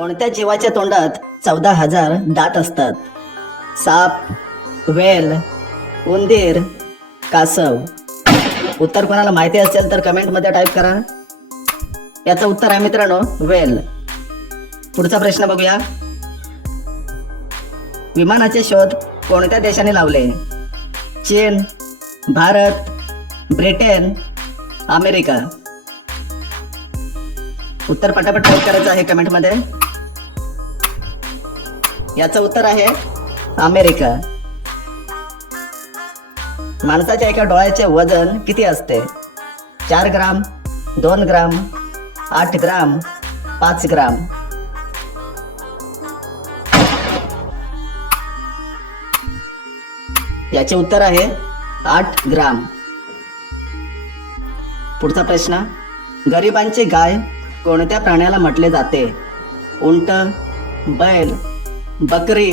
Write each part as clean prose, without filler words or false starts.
कोणत्या जीवाच्या तोंडात 14,000 दात असतात? साप, वेल, उंदीर, कासव. उत्तर कोणाला माहिती असेल तर कमेंट मध्ये टाईप करा. याचं उत्तर आहे मित्रांनो वेल. पुढचा प्रश्न बघूया. विमानाचे शोध कोणत्या देशाने लावले? चीन, भारत, ब्रिटन, अमेरिका. उत्तर पटापट टाईप करायचं आहे कमेंट मध्ये. याचं उत्तर आहे अमेरिका. माणसाच्या एका डोळ्याचे वजन किती असते? 4 ग्राम, 2 ग्राम, 8 ग्राम, 5 ग्राम. याचे उत्तर आहे 8 ग्राम. पुढचा प्रश्न. गरिबांची गाय कोणत्या प्राण्याला म्हटले जाते? उंट, बैल, बकरी,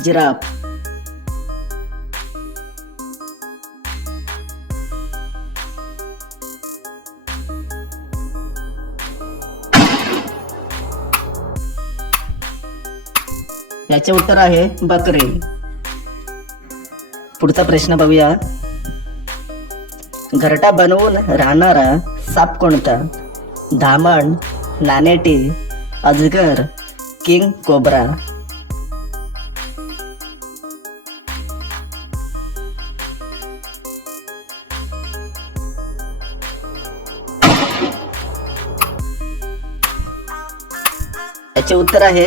जिराफ. याचे उत्तर आहे बकरी. पुढचा प्रश्न बघूया. घरटा बनवून राहणारा साप कोणता? धामण, नानेटी, अजगर, किंग कोब्रा. याचे उत्तर आहे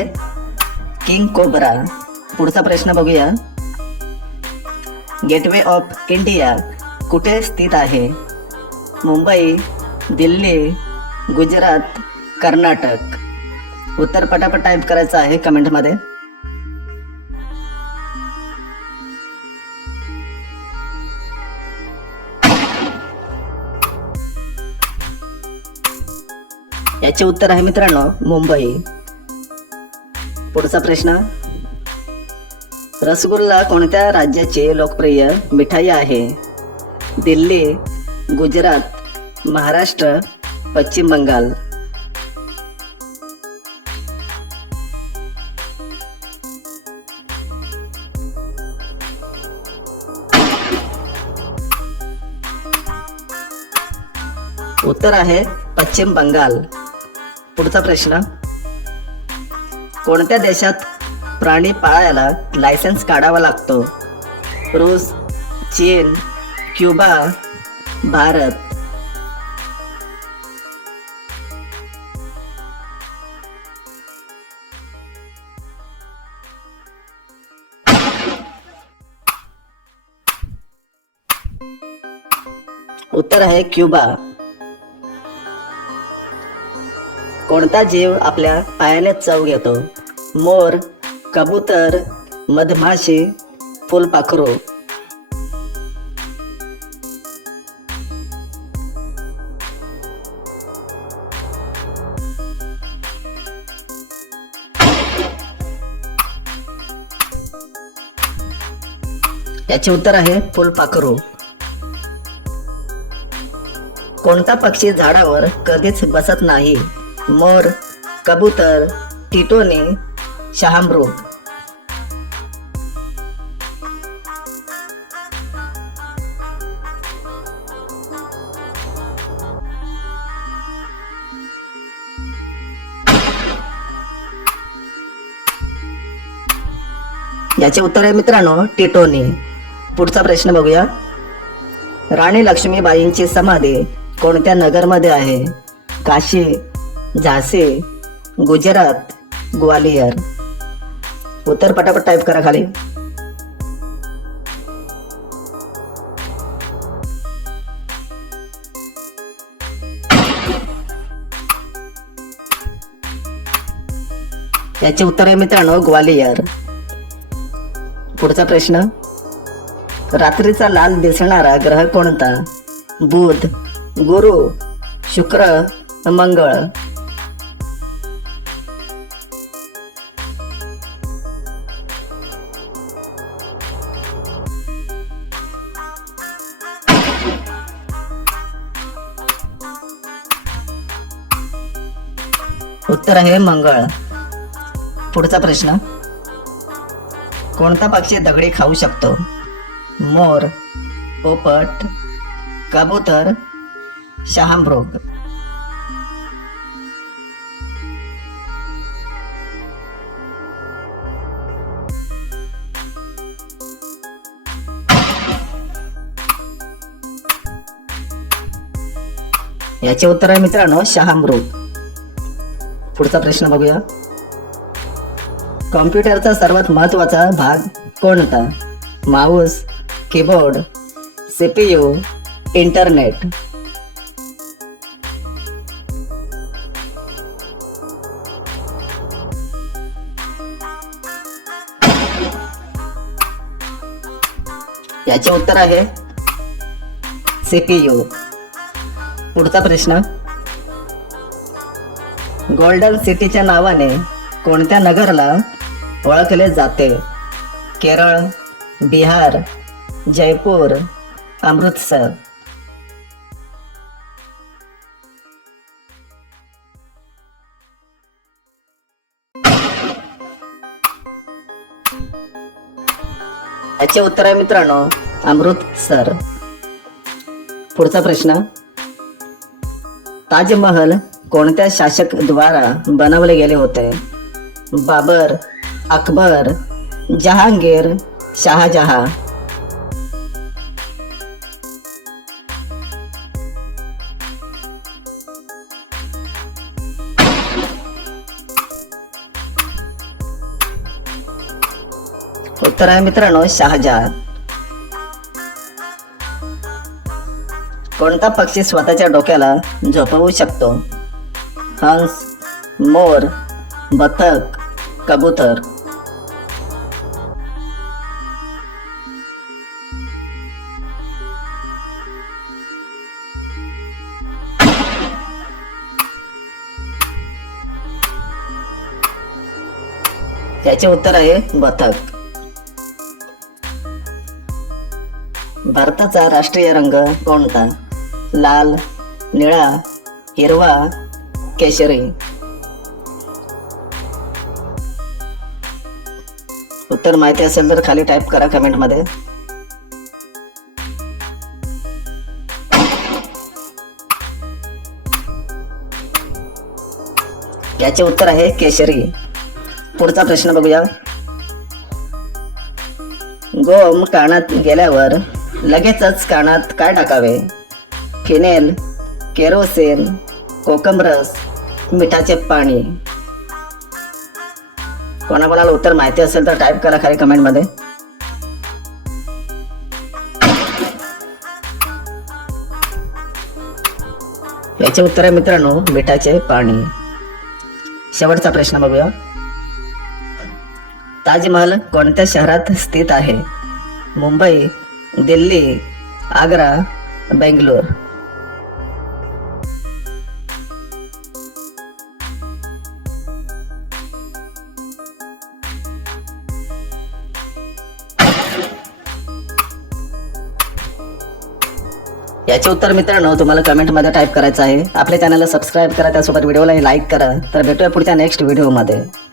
किंग कोब्रा. पुढचा प्रश्न बघूया. गेटवे ऑफ इंडिया कुठे स्थित आहे? मुंबई, दिल्ली, गुजरात, कर्नाटक. उत्तर पटापट टाईप करायचं आहे कमेंट मध्ये. याचे उत्तर आहे मित्रांनो मुंबई. पुढचा प्रश्न. रसगुल्ला कोणत्या राज्याची लोकप्रिय मिठाई आहे? दिल्ली, गुजरात, महाराष्ट्र, पश्चिम बंगाल. उत्तर आहे पश्चिम बंगाल. पुढचा प्रश्न. कोणत्या देशात प्राणी पाळायला लायसन्स काढावा लागतो? रूस, चीन, क्युबा, भारत. उत्तर आहे क्युबा. कोणता जीव आपल्या पायाने चव घेतो? मोर, कबूतर, मधमाशी, फुलपाखरू. याचे उत्तर आहे फुलपाखरू. कोणता पक्षी झाडावर कधीच बसत नाही? मोर, कबूतर, टिटोनी, शहामृग. याचे उत्तर आहे मित्रांनो टिटोनी. पुढचा प्रश्न बघूया. राणी लक्ष्मीबाईंची समाधी कोणत्या नगरमध्ये आहे? काशी, झाशी, गुजरात, ग्वालियर. उत्तर पटापट टाईप करा खाली. याचे उत्तर आहे मित्रांनो ग्वालियर. पुढचा प्रश्न. रात्रीचा लाल दिसणारा ग्रह कोणता? बुध, गुरु, शुक्र, मंगळ. उत्तर आहे मंगळ. पुढचा प्रश्न, कोणता पक्षी दगडी खाऊ शकतो? मोर, पोपट, कबूतर, शहामृग. याचे उत्तर आहे मित्रांनो शहामृग. पुढचा प्रश्न बघूया. कॉम्प्युटरचा सर्वात महत्वाचा भाग कोणता? Mouse, keyboard, CPU, internet. याचे उत्तर आहे सीपीयू. पुढचा प्रश्न, गोल्डन सिटीच्या नावाने कोणत्या नगरला ओळखले जाते? केरळ, बिहार, जयपूर, अमृतसर. याचे उत्तर आहे मित्रांनो अमृतसर. पुढचा प्रश्न, ताजमहल कोणत्या शासक द्वारा बनवले गेले होते? बाबर, अकबर, जहांगीर, शहाजहां. उत्तर आहे मित्रांनो शहाजहां. कोणता पक्षी स्वतःच्या डोक्याला झोपवू शकतो? हंस, मोर, बदक, कबूतर. त्याचे उत्तर आहे बदक. भारताचा राष्ट्रीय रंग कोणता? लाल, निळा, हिरवा, केशरी. उत्तर माहिती असेल तर खाली टाईप करा कमेंट मध्ये. याचे उत्तर आहे केशरी. पुढचा प्रश्न बघूया. गोम कानात गेल्यावर लगेचच कानात काय टाकावे? फिनेल, केरोसिन, कोकमरस, मिठाचे पाणी. कोणाकोणाला उत्तर माहिती असेल तर टाईप करा खाली कमेंट मध्ये. याचे उत्तर आहे मित्रांनो मिठाचे पाणी. शेवटचा प्रश्न बघूया. ताजमहल कोणत्या शहरात स्थित आहे? मुंबई, दिल्ली, आग्रा, बेंगलोर. याचे उत्तर मित्रांनो तुम्हाला कमेंट मध्ये टाईप करायचं आहे. आपल्या चॅनलला सबस्क्राईब करा, त्यासोबत व्हिडिओला लाईक करा. तर भेटूया पुढच्या नेक्स्ट व्हिडिओ मध्ये.